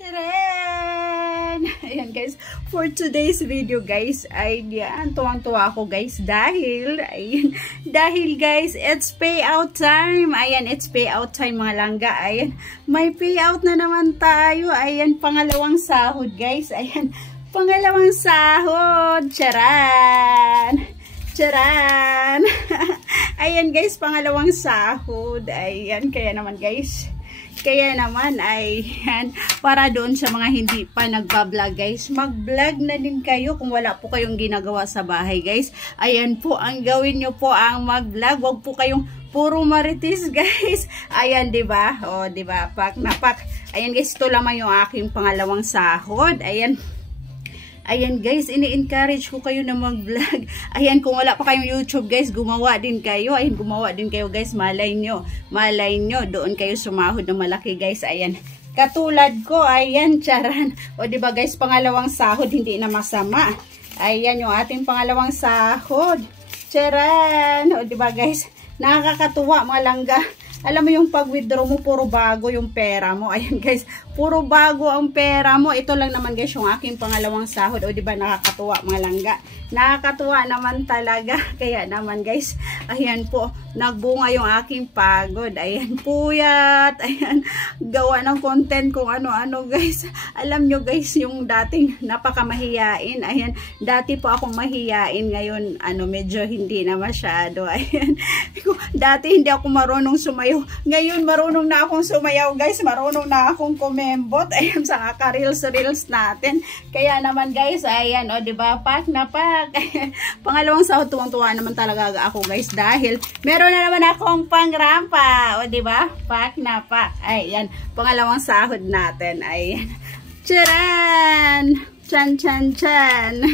Tcharan! Ayan guys, for today's video guys, ay yan, tuwang-tuwa ako guys dahil guys, it's payout time. Ayan, it's payout time mga langga. Ayan, may payout na naman tayo. Ayan, pangalawang sahod guys. Ayan, pangalawang sahod. Tcharan! Tcharan! Ayan guys, pangalawang sahod. Ayan, kaya naman ay yan, para doon sa mga hindi pa nagbablog guys, mag-vlog na din kayo kung wala po kayong ginagawa sa bahay guys. Ayan po, ang gawin nyo po ang mag-vlog. Wag po kayong puro marites guys. Ayan, diba? O, diba? Pak na pak. Ayan guys, ito lamang yung aking pangalawang sahod. Ayan guys, ini-encourage ko kayo na mag-vlog. Ayan, kung wala pa kayong YouTube guys, gumawa din kayo. Ayan, gumawa din kayo guys. Malay nyo, doon kayo sumahod na malaki guys. Ayan, katulad ko, ayan, tsaran. O diba guys, pangalawang sahod, hindi na masama. Ayan, yung ating pangalawang sahod. Tsaran. O diba guys, nakakatuwa mga langga. Alam mo yung pag-withdraw mo, puro bago yung pera mo. Ayan guys, puro bago ang pera mo. Ito lang naman guys yung aking pangalawang sahod. O diba nakakatuwa mga langga. Nakakatuwa naman talaga. Kaya naman guys, ayan po, nagbunga yung aking pagod. Ayan, puyat. Ayan, gawa ng content kung ano-ano guys. Alam nyo guys, yung dating napakamahiyain. Ayan, dati po akong mahiyain. Ngayon, medyo hindi na masyado. Ayan, dati hindi ako marunong sumayaw. Ngayon, marunong na akong sumayaw guys. Marunong na akong kumembot. Ayan, sa ka-reels natin. Kaya naman guys, ayan, o diba, pak na pak. Pangalawang sahod, tuwang-tuwa naman talaga ako guys. Dahil, meron na naman akong pangrampa. O diba, pak na pak. Ayan, pangalawang sahod natin. Ayan. Tcharan! Chan, chan, chan.